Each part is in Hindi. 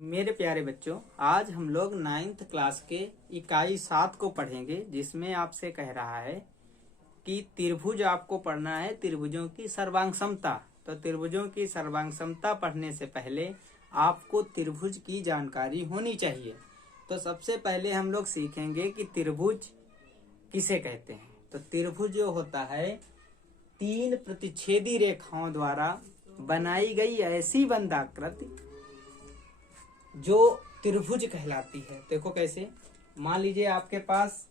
मेरे प्यारे बच्चों, आज हम लोग 9th क्लास के इकाई 7 को पढ़ेंगे, जिसमें आपसे कह रहा है कि त्रिभुज आपको पढ़ना है, त्रिभुजों की सर्वांग समता। तो त्रिभुजों की सर्वांग समता पढ़ने से पहले आपको त्रिभुज की जानकारी होनी चाहिए। तो सबसे पहले हम लोग सीखेंगे कि त्रिभुज किसे कहते हैं। तो त्रिभुज जो होता है, 3 प्रतिच्छेदी रेखाओं द्वारा बनाई गई ऐसी बंधाकृति जो त्रिभुज कहलाती है। देखो कैसे, मान लीजिए आपके पास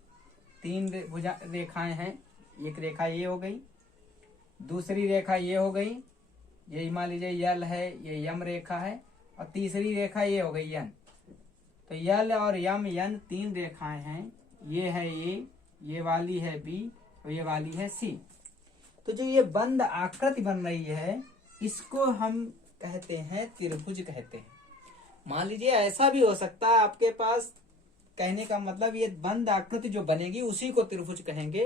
3 भुजा रेखाएं हैं। एक रेखा ये हो गई, दूसरी रेखा ये हो गई, ये मान लीजिए यल है, ये यम रेखा है, और तीसरी रेखा ये हो गई यन। तो यल और यम यन 3 रेखाएं हैं। ये है ए, ये वाली है बी और ये वाली है सी। तो जो ये बंद आकृति बन रही है, इसको हम कहते हैं त्रिभुज कहते हैं। मान लीजिए ऐसा भी हो सकता है आपके पास, कहने का मतलब ये बंद आकृति जो बनेगी उसी को त्रिभुज कहेंगे।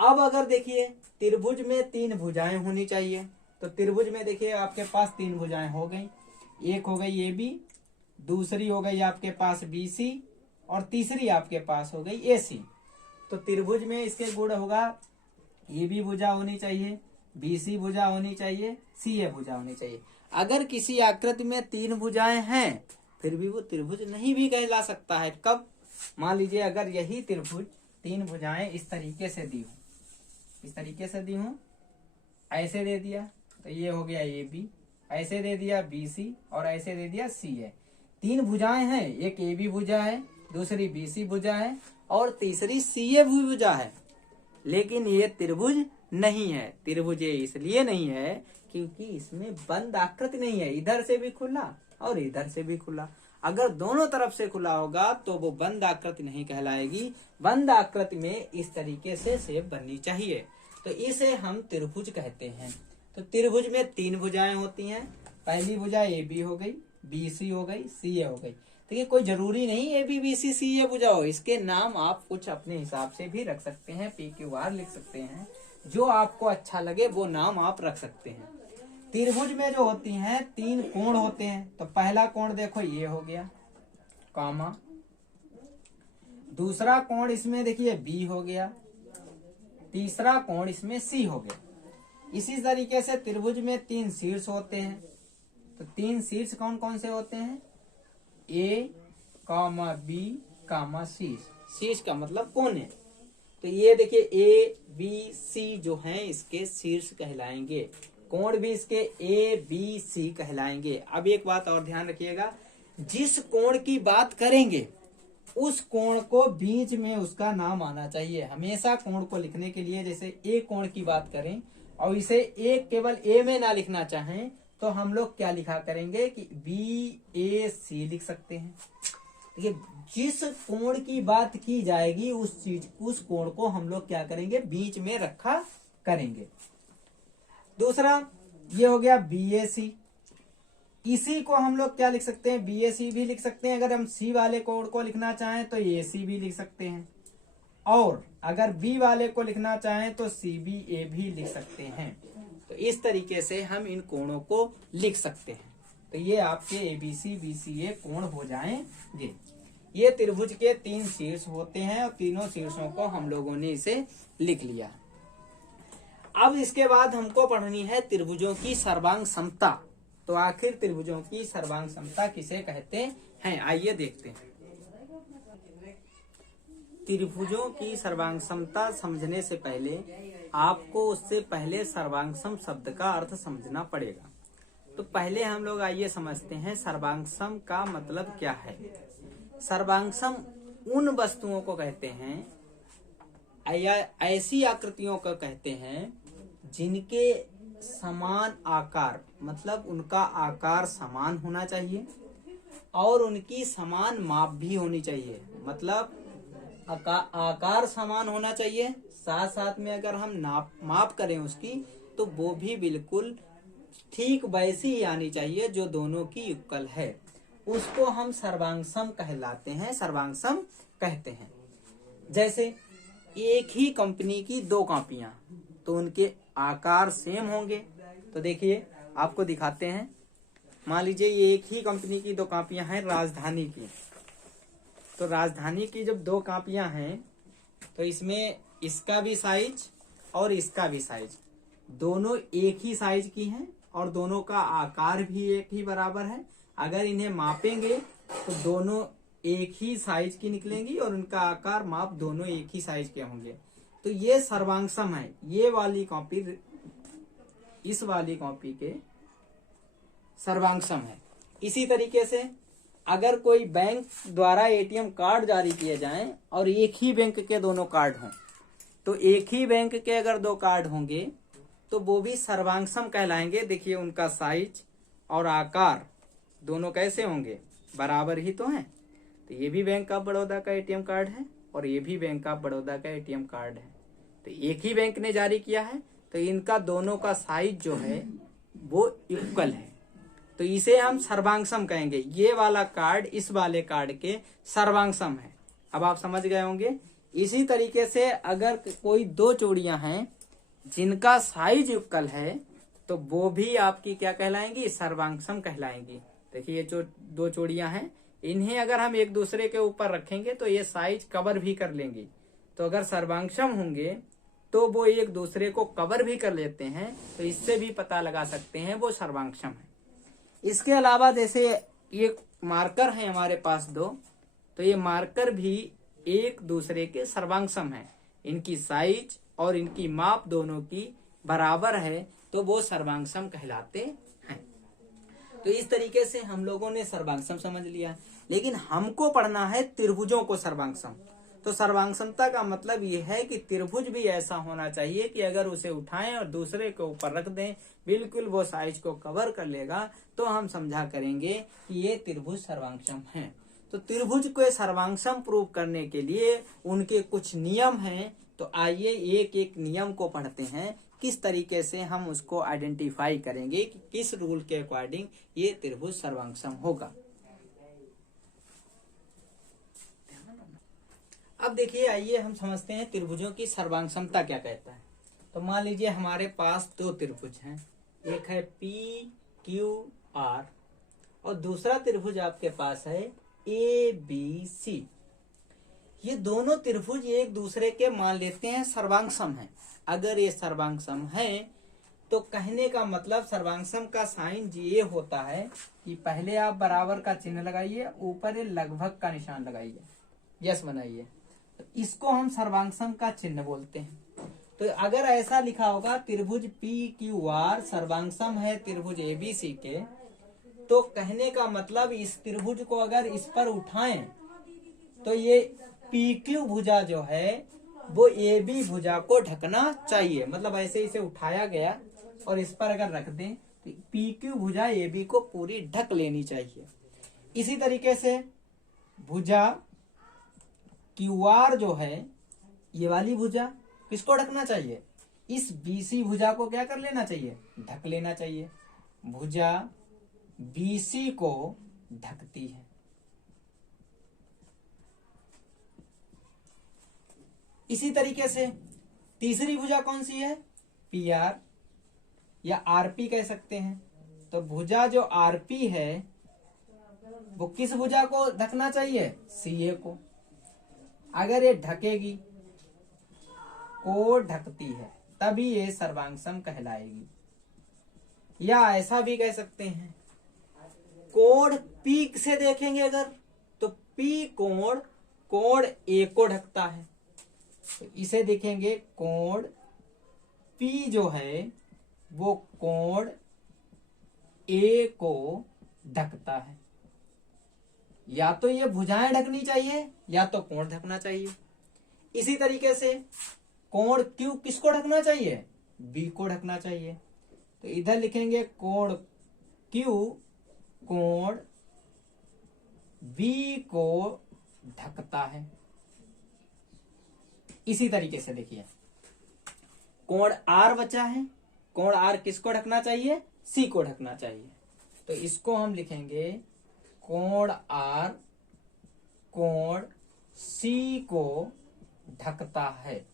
अब अगर देखिए, त्रिभुज में 3 भुजाएं होनी चाहिए। तो त्रिभुज में देखिए आपके पास 3 भुजाएं हो गई। एक हो गई ए बी, दूसरी हो गई आपके पास बी सी, और तीसरी आपके पास हो गई ए सी। तो त्रिभुज में इसके गुण होगा, ए बी भुजा होनी चाहिए, बी सी भुजा होनी चाहिए, सी ए भुजा होनी चाहिए। अगर किसी आकृति में 3 भुजाएं हैं, फिर भी वो त्रिभुज नहीं भी कहला सकता है। कब? मान लीजिए अगर यही त्रिभुज 3 भुजाएं इस तरीके से दी हूं, इस तरीके से दी हूं, ऐसे दे दिया तो ये हो गया ए बी, ऐसे दे दिया बी सी, और ऐसे दे दिया सी ए। 3 भुजाएं हैं, एक ए बी भुजा है, दूसरी बी सी भुजा है, और तीसरी सी ए भुजा है। लेकिन ये त्रिभुज नहीं है। त्रिभुज ये इसलिए नहीं है क्योंकि इसमें बंद आकृति नहीं है, इधर से भी खुला और इधर से भी खुला। अगर दोनों तरफ से खुला होगा तो वो बंद आकृति नहीं कहलाएगी। बंद आकृति में इस तरीके से शेप बननी चाहिए, तो इसे हम त्रिभुज कहते हैं। तो त्रिभुज में 3 भुजाएं होती हैं। पहली भुजा ए बी हो गई, बी सी हो गई, सी ए हो गई। तो ये कोई जरूरी नहीं ए बी बी सी सी ए भुजा हो, इसके नाम आप कुछ अपने हिसाब से भी रख सकते हैं, पी क्यू आर लिख सकते हैं, जो आपको अच्छा लगे वो नाम आप रख सकते हैं। त्रिभुज में जो होती हैं 3 कोण होते हैं। तो पहला कोण देखो ये हो गया, कामा। दूसरा कोण इसमें देखिए बी हो गया, तीसरा कोण इसमें सी हो गया। इसी तरीके से त्रिभुज में 3 शीर्ष होते हैं। तो 3 शीर्ष कौन कौन से होते हैं? ए कामा बी कामा शीर्ष। शीर्ष का मतलब कोने। तो ये देखिए ए बी सी जो हैं इसके शीर्ष कहलाएंगे। कोण भी इसके ए बी सी कहलाएंगे। अब एक बात और ध्यान रखिएगा, जिस कोण की बात करेंगे उस कोण को बीच में उसका नाम आना चाहिए। हमेशा कोण को लिखने के लिए, जैसे ए कोण की बात करें और इसे ए केवल ए में ना लिखना चाहें, तो हम लोग क्या लिखा करेंगे कि बी ए सी लिख सकते हैं। देखिए, जिस कोण की बात की जाएगी उस कोण को हम लोग क्या करेंगे, बीच में रखा करेंगे। दूसरा ये हो गया बी ए सी। इसी को हम लोग क्या लिख सकते हैं, बी ए सी भी लिख सकते हैं। अगर हम सी वाले कोण को लिखना चाहें तो ए सी भी लिख सकते हैं, और अगर बी वाले को लिखना चाहें तो सी बी ए भी लिख सकते हैं। तो इस तरीके से हम इन कोणों को लिख सकते हैं। तो ये आपके A B C B C ए कोण हो जाएंगे। ये त्रिभुज के 3 शीर्ष होते हैं, और तीनों शीर्षों को हम लोगों ने इसे लिख लिया। अब इसके बाद हमको पढ़नी है त्रिभुजों की सर्वांग समता। तो आखिर त्रिभुजों की सर्वांग समता किसे कहते हैं, आइए देखते हैं। त्रिभुजों की सर्वांग समता समझने से पहले आपको उससे पहले सर्वांगसम शब्द का अर्थ समझना पड़ेगा। तो पहले हम लोग आइए समझते हैं सर्वांगसम का मतलब क्या है। सर्वांगसम उन वस्तुओं को कहते हैं या ऐसी आकृतियों को कहते हैं जिनके समान आकार, मतलब उनका आकार समान होना चाहिए और उनकी समान माप भी होनी चाहिए। मतलब आकार समान होना चाहिए, साथ साथ में अगर हम माप करें उसकी, तो वो भी बिल्कुल ठीक वैसी ही आनी चाहिए जो दोनों की युगल है। उसको हम सर्वांगसम कहलाते हैं, सर्वांगसम कहते हैं। जैसे एक ही कंपनी की 2 कॉपियां, तो उनके आकार सेम होंगे। तो देखिए आपको दिखाते हैं। मान लीजिए ये एक ही कंपनी की दो कापियां हैं राजधानी की। तो राजधानी की जब दो कापियां हैं तो इसमें इसका भी साइज और इसका भी साइज दोनों एक ही साइज की हैं और दोनों का आकार भी एक ही बराबर है। अगर इन्हें मापेंगे तो दोनों एक ही साइज की निकलेंगी और उनका आकार माप दोनों एक ही साइज के होंगे। तो ये सर्वांगसम है। ये वाली कॉपी इस वाली कॉपी के सर्वांगसम है। इसी तरीके से अगर कोई बैंक द्वारा एटीएम कार्ड जारी किए जाएं और एक ही बैंक के दोनों कार्ड हों, तो एक ही बैंक के अगर दो कार्ड होंगे तो वो भी सर्वांगसम कहलाएंगे। देखिए उनका साइज और आकार दोनों कैसे होंगे, बराबर ही तो हैं। तो ये भी बैंक ऑफ बड़ौदा का एटीएम कार्ड है और ये भी बैंक ऑफ बड़ौदा का एटीएम कार्ड है। तो एक ही बैंक ने जारी किया है तो इनका दोनों का साइज जो है वो इक्वल है। तो इसे हम सर्वांगसम कहेंगे। ये वाला कार्ड इस वाले कार्ड के सर्वांगसम है। अब आप समझ गए होंगे। इसी तरीके से अगर कोई दो जोड़ियां हैं जिनका साइज इक्वल है तो वो भी आपकी क्या कहलाएंगी, सर्वांगसम कहलाएंगी। देखिए ये जो दो जोड़ियां हैं इन्हें अगर हम एक दूसरे के ऊपर रखेंगे तो ये साइज कवर भी कर लेंगी। तो अगर सर्वांगसम होंगे तो वो एक दूसरे को कवर भी कर लेते हैं। तो इससे भी पता लगा सकते हैं वो सर्वांगसम है। इसके अलावा जैसे ये मार्कर है हमारे पास दो, तो ये मार्कर भी एक दूसरे के सर्वांगसम है। इनकी साइज और इनकी माप दोनों की बराबर है तो वो सर्वांगसम कहलाते हैं। तो इस तरीके से हम लोगों ने सर्वांगसम समझ लिया। लेकिन हमको पढ़ना है त्रिभुजों को सर्वांगसम। तो सर्वांगसमता का मतलब ये है कि त्रिभुज भी ऐसा होना चाहिए कि अगर उसे उठाएं और दूसरे के ऊपर रख दें बिल्कुल वो साइज को कवर कर लेगा तो हम समझा करेंगे कि ये त्रिभुज सर्वांगसम है। तो त्रिभुज को सर्वांगसम प्रूव करने के लिए उनके कुछ नियम हैं। तो आइए एक एक नियम को पढ़ते हैं, किस तरीके से हम उसको आइडेंटिफाई करेंगे कि किस रूल के अकॉर्डिंग ये त्रिभुज सर्वांगसम होगा। अब देखिए आइए हम समझते हैं त्रिभुजों की सर्वांगसमता क्या कहता है। तो मान लीजिए हमारे पास दो त्रिभुज हैं, एक है PQR और दूसरा त्रिभुज आपके पास है ABC। ये दोनों त्रिभुज एक दूसरे के मान लेते हैं सर्वांगसम है। अगर ये सर्वांगसम है तो कहने का मतलब सर्वांगसम का साइन ये होता है कि पहले आप बराबर का चिन्ह लगाइए, ऊपर ये लगभग का निशान लगाइए, यस बनाइए। तो इसको हम सर्वांगसम का चिन्ह बोलते हैं। तो अगर ऐसा लिखा होगा त्रिभुज PQR सर्वांगसम है त्रिभुज ABC के, तो कहने का मतलब इस त्रिभुज को अगर इस पर उठाएं तो ये PQ भुजा जो है वो AB भुजा को ढकना चाहिए। मतलब ऐसे इसे उठाया गया और इस पर अगर रख दें तो PQ भुजा AB को पूरी ढक लेनी चाहिए। इसी तरीके से भुजा QR जो है ये वाली भुजा किसको ढकना चाहिए, इस BC भुजा को क्या कर लेना चाहिए, ढक लेना चाहिए। भुजा BC को ढकती है। इसी तरीके से तीसरी भुजा कौन सी है, PR या RP कह सकते हैं। तो भुजा जो RP है वो किस भुजा को ढकना चाहिए, CA को। अगर ये ढकेगी, को ढकती है, तभी ये सर्वांगसम कहलाएगी। या ऐसा भी कह सकते हैं कोण P से देखेंगे अगर तो P कोण A को ढकता है। तो इसे देखेंगे कोण P जो है वो कोण A को ढकता है। या तो ये भुजाएं ढकनी चाहिए या तो कोण ढकना चाहिए। इसी तरीके से कोण Q किसको ढकना चाहिए, B को ढकना चाहिए। तो इधर लिखेंगे कोण Q कोण B को ढकता है। इसी तरीके से देखिए कोण R बचा है, कोण R किसको ढकना चाहिए, C को ढकना चाहिए। तो इसको हम लिखेंगे कोण R कोण C को ढकता है।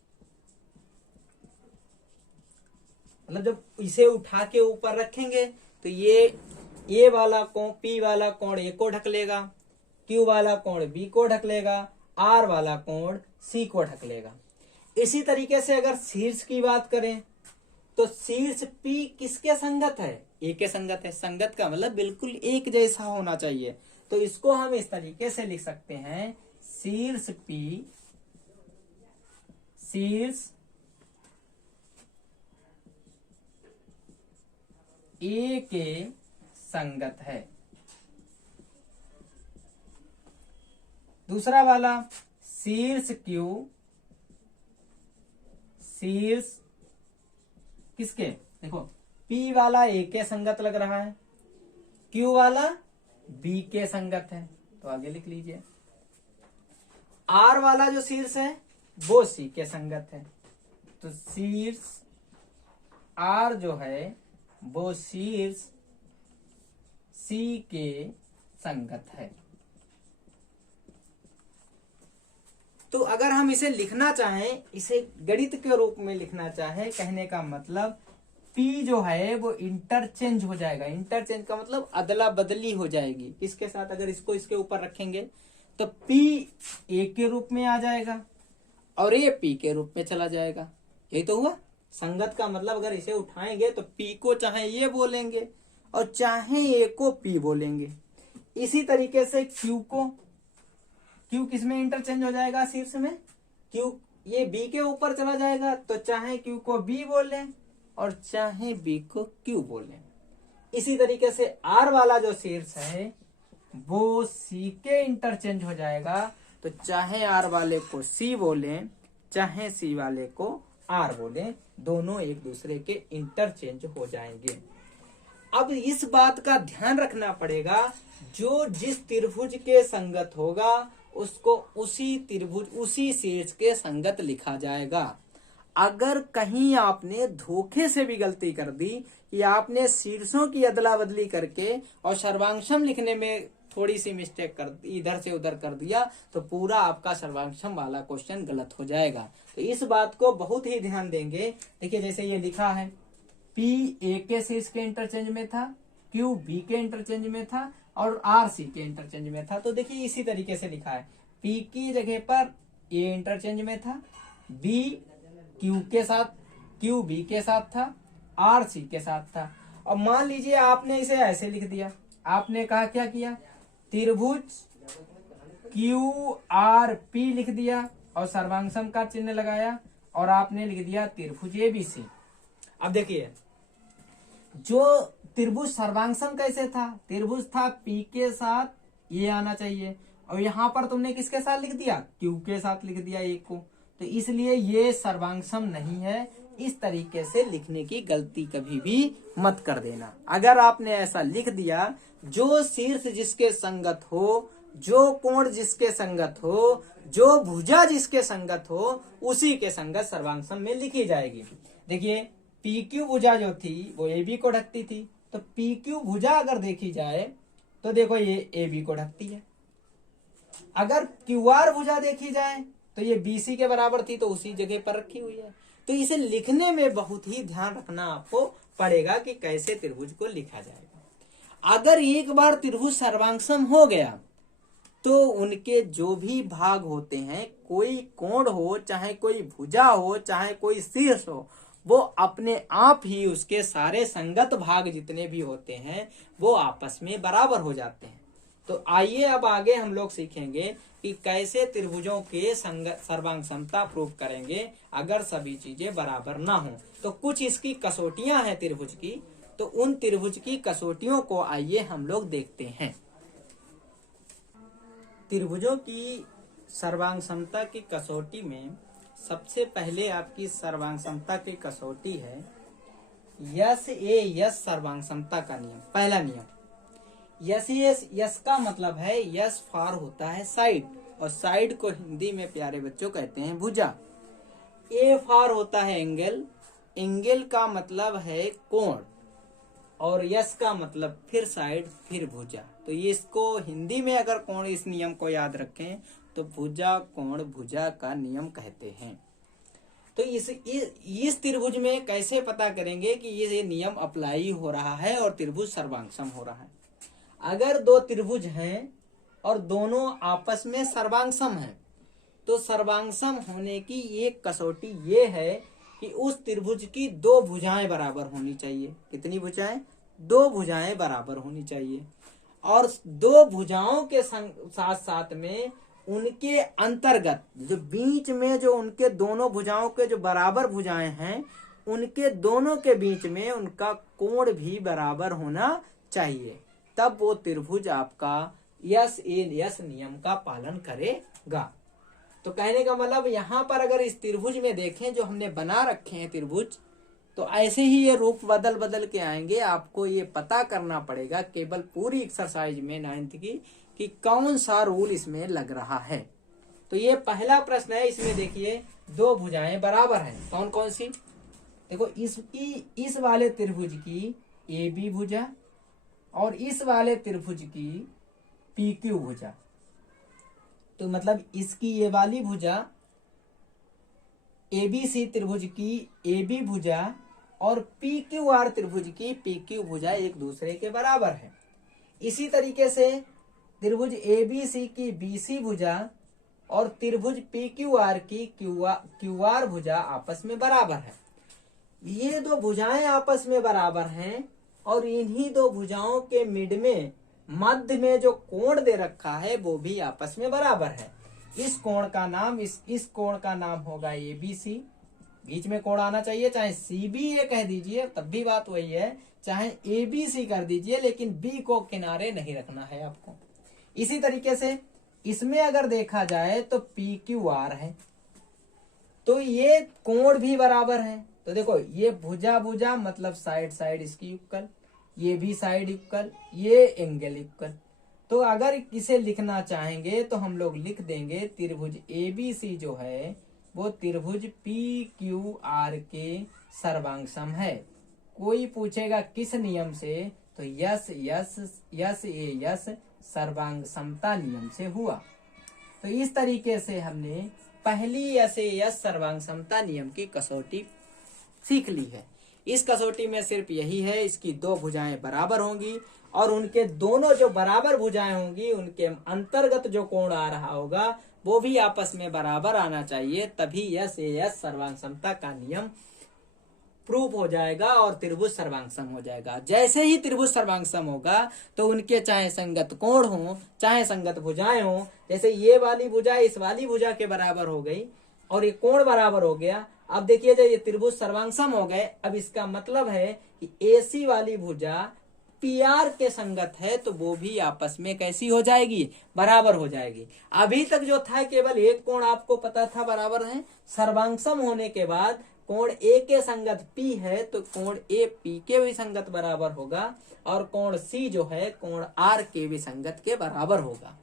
मतलब जब इसे उठा के ऊपर रखेंगे तो ये ए वाला कोण, पी वाला कोण ए को ढक लेगा, क्यू वाला कोण बी को ढक लेगा, आर वाला कोण सी को ढक लेगा। इसी तरीके से अगर शीर्ष की बात करें तो शीर्ष पी किसके संगत है, ए के संगत है। संगत का मतलब बिल्कुल एक जैसा होना चाहिए, तो इसको हम इस तरीके से लिख सकते हैं, शीर्ष पी शीर्ष ए के संगत है। दूसरा वाला शीर्ष क्यू शीर्ष किसके, देखो पी वाला ए के संगत लग रहा है, क्यू वाला बी के संगत है, तो आगे लिख लीजिए। आर वाला जो शीर्ष है वो सी के संगत है, तो शीर्ष आर जो है वो शीर्ष सी के संगत है। तो अगर हम इसे लिखना चाहें, इसे गणित के रूप में लिखना चाहें, कहने का मतलब P जो है वो इंटरचेंज हो जाएगा। इंटरचेंज का मतलब अदला बदली हो जाएगी, किसके साथ, अगर इसको इसके ऊपर रखेंगे तो P A के रूप में आ जाएगा और ये P के रूप में चला जाएगा। यही तो हुआ संगत का मतलब। अगर इसे उठाएंगे तो P को चाहे ये बोलेंगे और चाहे A को P बोलेंगे। इसी तरीके से Q को, Q किस में इंटरचेंज हो जाएगा, शीर्ष में। Q ये B के ऊपर चला जाएगा, तो चाहे Q को B बोले और चाहे B को Q बोले। इसी तरीके से R वाला जो शीर्ष है वो C के इंटरचेंज हो जाएगा, तो चाहे R वाले को C बोले चाहे C वाले को R बोले, दोनों एक दूसरे के इंटरचेंज हो जाएंगे। अब इस बात का ध्यान रखना पड़ेगा, जो जिस त्रिभुज के संगत होगा उसको उसी त्रिभुज उसी शीर्ष के संगत लिखा जाएगा। अगर कहीं आपने धोखे से भी गलती कर दी या आपने शीर्षों की अदला बदली करके और सर्वांशम लिखने में थोड़ी सी मिस्टेक कर दी, इधर से उधर कर दिया, तो पूरा आपका सर्वांशम वाला क्वेश्चन गलत हो जाएगा। तो इस बात को बहुत ही ध्यान देंगे। देखिए जैसे ये लिखा है, P A के शीर्ष के इंटरचेंज में था, Q B के इंटरचेंज में था और R C के इंटरचेंज में था। तो देखिए इसी तरीके से लिखा है, P की जगह पर A इंटरचेंज में था, B Q के साथ, Q B के साथ था, R C के साथ था। और मान लीजिए आपने इसे ऐसे लिख दिया, आपने कहा क्या किया, त्रिभुज Q R P लिख दिया और सर्वांशम का चिन्ह लगाया और आपने लिख दिया त्रिभुज ABC। अब देखिए जो त्रिभुज सर्वांशम कैसे था, त्रिभुज था P के साथ, ये आना चाहिए, और यहाँ पर तुमने किसके साथ लिख दिया, Q के साथ लिख दिया एक को, तो इसलिए ये सर्वांशम नहीं है। इस तरीके से लिखने की गलती कभी भी मत कर देना। अगर आपने ऐसा लिख दिया, जो शीर्ष जिसके संगत हो, जो कोण जिसके संगत हो, जो भुजा जिसके संगत हो, उसी के संगत सर्वांशम में लिखी जाएगी। देखिए PQ भुजा जो थी वो AB को ढकती थी, तो PQ भुजा अगर देखी जाए तो देखो ये AB को ढकती है। अगर QR भुजा देखी जाए तो ये BC के बराबर थी, तो उसी जगह पर रखी हुई है। तो इसे लिखने में बहुत ही ध्यान रखना आपको पड़ेगा कि कैसे त्रिभुज को लिखा जाएगा। अगर एक बार त्रिभुज सर्वांशम हो गया तो उनके जो भी भाग होते हैं, कोई कोण हो, चाहे कोई भुजा हो, चाहे कोई शीर्ष हो, वो अपने आप ही उसके सारे संगत भाग जितने भी होते हैं वो आपस में बराबर हो जाते हैं। तो आइए अब आगे हम लोग सीखेंगे कि कैसे त्रिभुजों के सर्वांगसमता प्रूव करेंगे अगर सभी चीजें बराबर ना हो। तो कुछ इसकी कसौटियां हैं त्रिभुज की, तो उन त्रिभुज की कसौटियों को आइए हम लोग देखते हैं। त्रिभुजों की सर्वांगसमता की कसौटी में सबसे पहले आपकी सर्वांगसमता की कसौटी है यस ए यस सर्वांगसमता का नियम। पहला नियम, यस का मतलब है यस फॉर होता है साइड, और साइड को हिंदी में प्यारे बच्चों कहते हैं भुजा। ए फॉर होता है एंगल, एंगल का मतलब है कोण, और यस का मतलब फिर साइड फिर भुजा। तो ये इसको हिंदी में अगर कोण इस नियम को याद रखें तो भुजा कोण भुजा का नियम कहते हैं। तो इस त्रिभुज में कैसे पता करेंगे कि ये नियम अप्लाई हो रहा है और त्रिभुज सर्वांगसम हो रहा है। अगर दो त्रिभुज हैं और दोनों आपस में सर्वांगसम हैं, तो सर्वांगसम होने की एक कसौटी ये है कि उस त्रिभुज की दो भुजाएं बराबर होनी चाहिए। कितनी भुजाएं? दो भुजाएं बराबर होनी चाहिए। और दो भुजाओं के साथ साथ में उनके अंतर्गत जो बीच में जो उनके दोनों भुजाओं के जो बराबर भुजाएं हैं, उनके दोनों के बीच में उनका कोण भी बराबर होना चाहिए, तब वो त्रिभुज आपका यस नियम का पालन करेगा। तो कहने का मतलब यहाँ पर अगर इस त्रिभुज में देखें जो हमने बना रखे हैं त्रिभुज, तो ऐसे ही ये रूप बदल बदल के आएंगे। आपको ये पता करना पड़ेगा केवल पूरी एक्सरसाइज में 9th की कि कौन सा रूल इसमें लग रहा है। तो ये पहला प्रश्न है, इसमें देखिए दो भुजाएं बराबर हैं। कौन कौन सी? देखो इस वाले त्रिभुज की AB भुजा और इस वाले त्रिभुज की PQ भुजा। तो मतलब इसकी ये वाली भुजा ABC त्रिभुज की AB भुजा और PQR त्रिभुज की PQ भुजा एक दूसरे के बराबर है। इसी तरीके से त्रिभुज ABC की BC भुजा और त्रिभुज PQR की QR भुजा आपस में बराबर है। ये दो भुजाएं आपस में बराबर हैं और इन्हीं दो भुजाओं के मिड में मध्य में जो कोण दे रखा है वो भी आपस में बराबर है। इस कोण का नाम इस कोण का नाम होगा ABC। बीच में कोण आना चाहिए, चाहे CBA कह दीजिए तब भी बात वही है, चाहे ABC कर दीजिए, लेकिन B को किनारे नहीं रखना है आपको। इसी तरीके से इसमें अगर देखा जाए तो PQR है, तो ये कोण भी बराबर है। तो देखो ये भुजा भुजा मतलब साइड इसकी इक्वल, ये भी साइड इक्वल, ये एंगल इक्वल। तो अगर इसे लिखना चाहेंगे तो हम लोग लिख देंगे त्रिभुज ABC जो है वो त्रिभुज PQR के सर्वांगसम है। कोई पूछेगा किस नियम से, तो यस सर्वांग समता नियम से हुआ। तो इस तरीके से हमने पहली यस सर्वांग समता नियम की कसौटी सीख ली है। इस कसौटी में सिर्फ यही है, इसकी दो भुजाएं बराबर होंगी और उनके दोनों जो बराबर भुजाएं होंगी उनके अंतर्गत जो कोण आ रहा होगा वो भी आपस में बराबर आना चाहिए, तभी यस सर्वांग समता का नियम प्रूफ हो जाएगा और त्रिभुज सर्वांगसम हो जाएगा। जैसे ही त्रिभुज सर्वांगसम होगा तो उनके चाहे संगत कोण हो चाहे संगत भुजाएं हो, जैसे ये वाली भुजा इस वाली भुजा के बराबर हो गई और ये कोण बराबर हो गया। अब देखिए जब ये त्रिभुज सर्वांगसम हो गए, अब इसका मतलब है कि AC वाली भुजा PR के संगत है तो वो भी आपस में कैसी हो जाएगी? बराबर हो जाएगी। अभी तक जो था केवल एक कोण आपको पता था बराबर है, सर्वांगसम होने के बाद कोण A के संगत P है तो कोण A P के भी संगत बराबर होगा और कोण C जो है कोण R के भी संगत के बराबर होगा।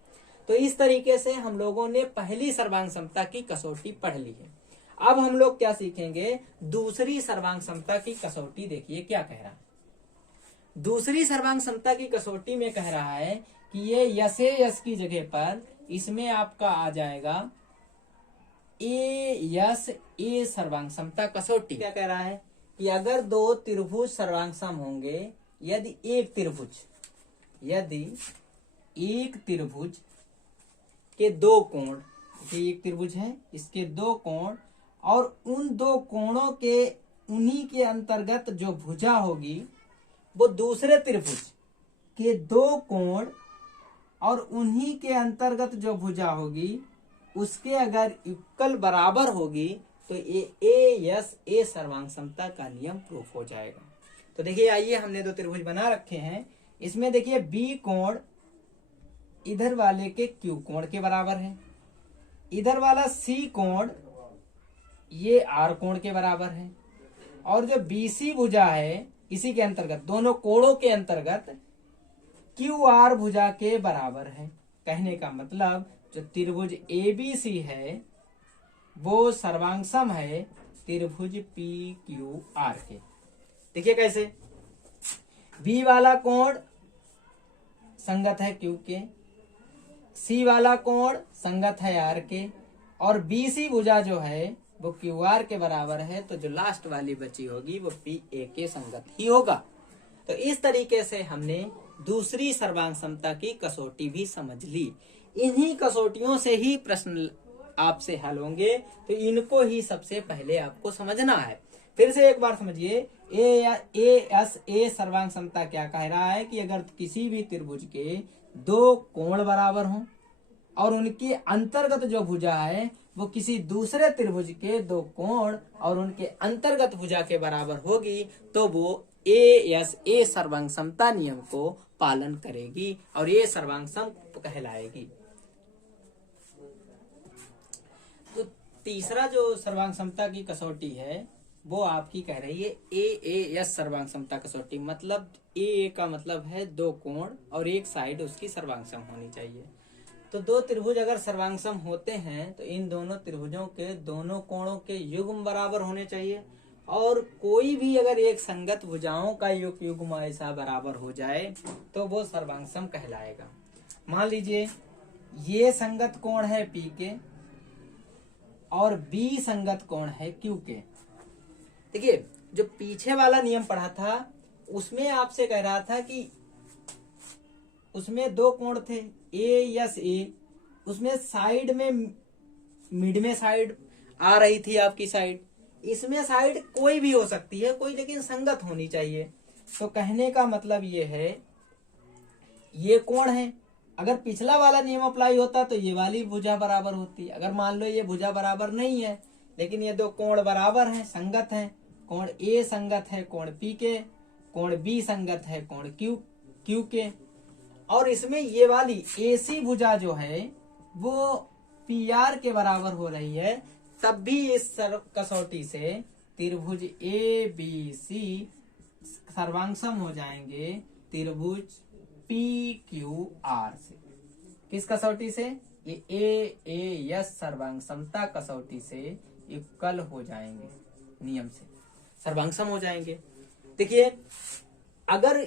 तो इस तरीके से हम लोगों ने पहली सर्वांग समता की कसौटी पढ़ ली है। अब हम लोग क्या सीखेंगे? दूसरी सर्वांग समता की कसौटी। देखिए क्या कह रहा है। दूसरी सर्वांग समता की कसौटी में कह रहा है कि ये यस की जगह पर इसमें आपका आ जाएगा ए सर्वांग समता कसौटी। क्या कह रहा है कि अगर दो त्रिभुज सर्वांगसम होंगे, यदि एक त्रिभुज के दो कोण, ये एक त्रिभुज है इसके दो कोण और उन दो कोणों के उन्हीं के अंतर्गत जो भुजा होगी वो दूसरे त्रिभुज के दो कोण और उन्हीं के अंतर्गत जो भुजा होगी उसके अगर इक्वल बराबर होगी तो ए सर्वांग समता का नियम प्रूफ हो जाएगा। तो देखिए आइए हमने दो त्रिभुज बना रखे हैं। इसमें देखिए B कोण इधर वाले के Q कोण के बराबर है, इधर वाला C कोण ये R कोण के बराबर है और जो BC भुजा है इसी के अंतर्गत दोनों कोणों के अंतर्गत QR भुजा के बराबर है। कहने का मतलब जो त्रिभुज ABC है वो सर्वांगसम है त्रिभुज PQR के। देखिए कैसे, B वाला कोण संगत है Q के, C वाला कोण संगत है R के और BC भुजा जो है वो क्यू आर के बराबर है, तो जो लास्ट वाली बची होगी वो पी ए के संगत ही होगा। तो इस तरीके से हमने दूसरी सर्वांग समता की कसौटी भी समझ ली। इन्हीं कसौटियों से ही प्रश्न आपसे हल होंगे, तो इनको ही सबसे पहले आपको समझना है। फिर से एक बार समझिए, ए सर्वांग समता क्या कह रहा है कि अगर किसी भी त्रिभुज के दो कोण बराबर हों और उनकी अंतर्गत जो भुजा है वो किसी दूसरे त्रिभुज के दो कोण और उनके अंतर्गत भुजा के बराबर होगी, तो वो ए सर्वांग समता नियम को पालन करेगी और ये सर्वांग सम कहलाएगी। तो तीसरा जो सर्वांग समता की कसौटी है वो आपकी कह रही है एस सर्वांग समता कसौटी। मतलब ए का मतलब है दो कोण और एक साइड उसकी सर्वांग सम होनी चाहिए। तो दो त्रिभुज अगर सर्वांग सम होते हैं तो इन दोनों त्रिभुजों के दोनों कोणों के युग्म बराबर होने चाहिए, और कोई भी अगर एक संगत भुजाओं का युग्म ऐसा बराबर हो जाए तो वो सर्वांग सम कहलाएगा। मान लीजिए ये संगत कोण है पी के और बी संगत कोण है क्यू के। देखिए जो पीछे वाला नियम पढ़ा था उसमें आपसे कह रहा था कि उसमें दो कोण थे ए, उसमें साइड में मिड में साइड आ रही थी आपकी साइड। इसमें साइड कोई भी हो सकती है, कोई लेकिन संगत होनी चाहिए। तो कहने का मतलब ये है ये कोण है, अगर पिछला वाला नियम अप्लाई होता तो ये वाली भुजा बराबर होती। अगर मान लो ये भुजा बराबर नहीं है लेकिन ये दो कोण बराबर हैं, संगत हैं, कोण ए संगत है कोण पी के, कोण बी संगत है कोण क्यू के, और इसमें ये वाली एसी भुजा जो है वो पी आर के बराबर हो रही है, तब भी इस कसौटी से त्रिभुज ए बी सी सर्वांग सम हो जाएंगे त्रिभुज पी क्यू आर से। किस कसौटी से? ये ए एस सर्वांग समता कसौटी से इक्वल हो जाएंगे, नियम से सर्वांग सम हो जाएंगे। देखिए अगर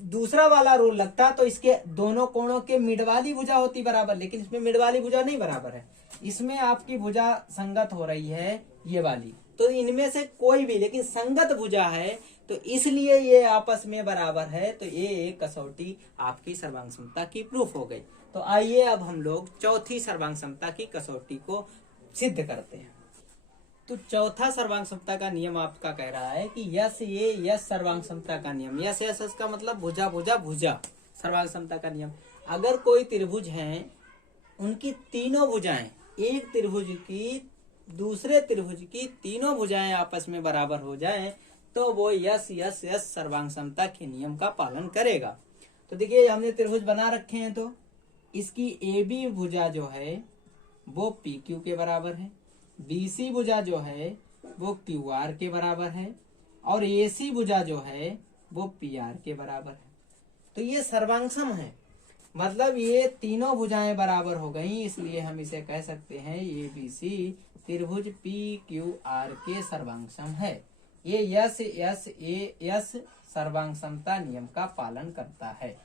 दूसरा वाला रूल लगता तो इसके दोनों कोणों के मिड वाली भुजा होती बराबर, लेकिन इसमें मिड वाली भुजा नहीं बराबर है, इसमें आपकी भुजा संगत हो रही है ये वाली। तो इनमें से कोई भी लेकिन संगत भुजा है तो इसलिए ये आपस में बराबर है, तो ये एक कसौटी आपकी सर्वांग समता की प्रूफ हो गई। तो आइए अब हम लोग चौथी सर्वांग समता की कसौटी को सिद्ध करते हैं। तो चौथा सर्वांग समता का नियम आपका कह रहा है कि यस सर्वांग समता का नियम, यस का मतलब भुजा भुजा भुजा, सर्वांग समता का नियम। अगर कोई त्रिभुज है उनकी तीनों भुजाएं, एक त्रिभुज की दूसरे त्रिभुज की तीनों भुजाएं आपस में बराबर हो जाएं तो वो यस सर्वांग समता के नियम का पालन करेगा। तो देखिए हमने त्रिभुज बना रखे हैं, तो इसकी ए बी भुजा जो है वो पी क्यू के बराबर है, बीसी भुजा जो है वो क्यू आर के बराबर है, और एसी भुजा जो है वो पी आर के बराबर है। तो ये सर्वांग सम है, मतलब ये तीनों भुजाएं बराबर हो गई, इसलिए हम इसे कह सकते हैं ए बी सी त्रिभुज पी क्यू आर के सर्वांग सम है। ये यस सर्वांग समता नियम का पालन करता है।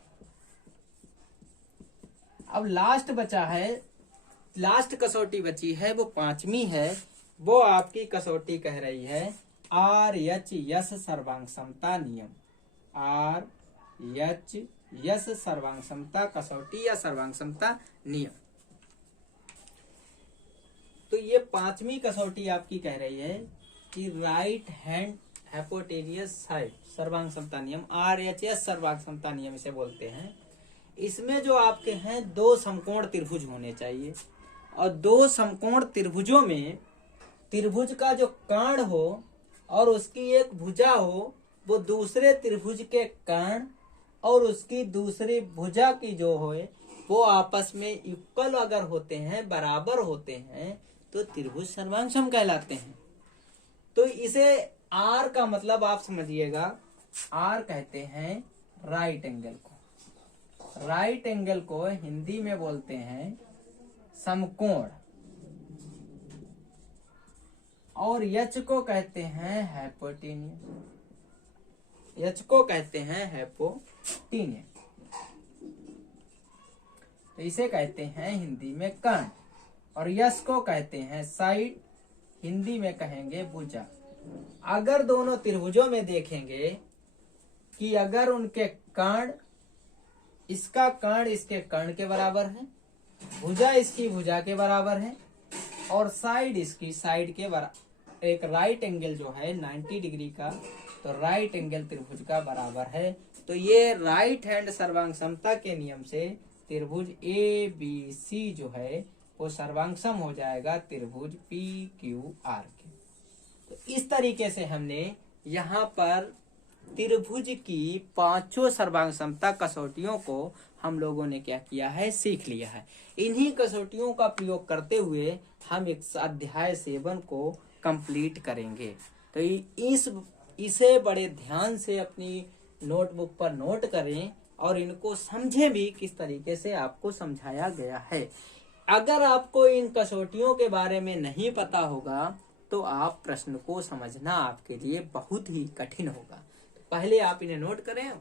अब लास्ट बचा है, लास्ट कसौटी बची है वो पांचवी है, वो आपकी कसौटी कह रही है आर एच यस सर्वांग समता नियम। आर एच यस सर्वांग समता कसौटी या सर्वांग समता नियम। तो ये पांचवी कसौटी आपकी कह रही है कि राइट हैंड हाइपोटेनियस साइड सर्वांग समता नियम, आर एच एस सर्वांग समता नियम इसे बोलते हैं। इसमें जो आपके हैं दो समकोण त्रिभुज होने चाहिए, और दो समकोण त्रिभुजों में त्रिभुज का जो कर्ण हो और उसकी एक भुजा हो वो दूसरे त्रिभुज के कर्ण और उसकी दूसरी भुजा की जो हो वो आपस में इक्वल अगर होते हैं, बराबर होते हैं, तो त्रिभुज सर्वांग सम कहलाते हैं। तो इसे आर का मतलब आप समझिएगा, आर कहते हैं राइट एंगल को। राइट एंगल को हिंदी में बोलते हैं समकोण, और यच को कहते हैं हाइपोटेनियस, यच को कहते हैं हाइपोटेनियस। तो इसे कहते हैं हिंदी में कर्ण, और यस को कहते हैं साइड, हिंदी में कहेंगे भुजा। अगर दोनों त्रिभुजों में देखेंगे कि अगर उनके कर्ण, इसका कर्ण इसके कर्ण के बराबर है, भुजा इसकी भुजा के बराबर है, और साइड इसकी साइड के बराबर, एक राइट एंगल जो है 90 डिग्री का, तो राइट एंगल त्रिभुज का बराबर है, तो ये राइट हैंड सर्वांग समता के नियम से त्रिभुज ए बी सी जो है वो सर्वांगसम हो जाएगा त्रिभुज पी क्यू आर के। तो इस तरीके से हमने यहाँ पर त्रिभुज की पांचों सर्वांग समता कसौटियों को हम लोगों ने क्या किया है, सीख लिया है। इन्हीं कसौटियों का प्रयोग करते हुए हम एक अध्याय 7 को कंप्लीट करेंगे। तो इसे बड़े ध्यान से अपनी नोटबुक पर नोट करें और इनको समझें भी किस तरीके से आपको समझाया गया है। अगर आपको इन कसौटियों के बारे में नहीं पता होगा तो आप प्रश्न को समझना आपके लिए बहुत ही कठिन होगा। तो पहले आप इन्हें नोट करें।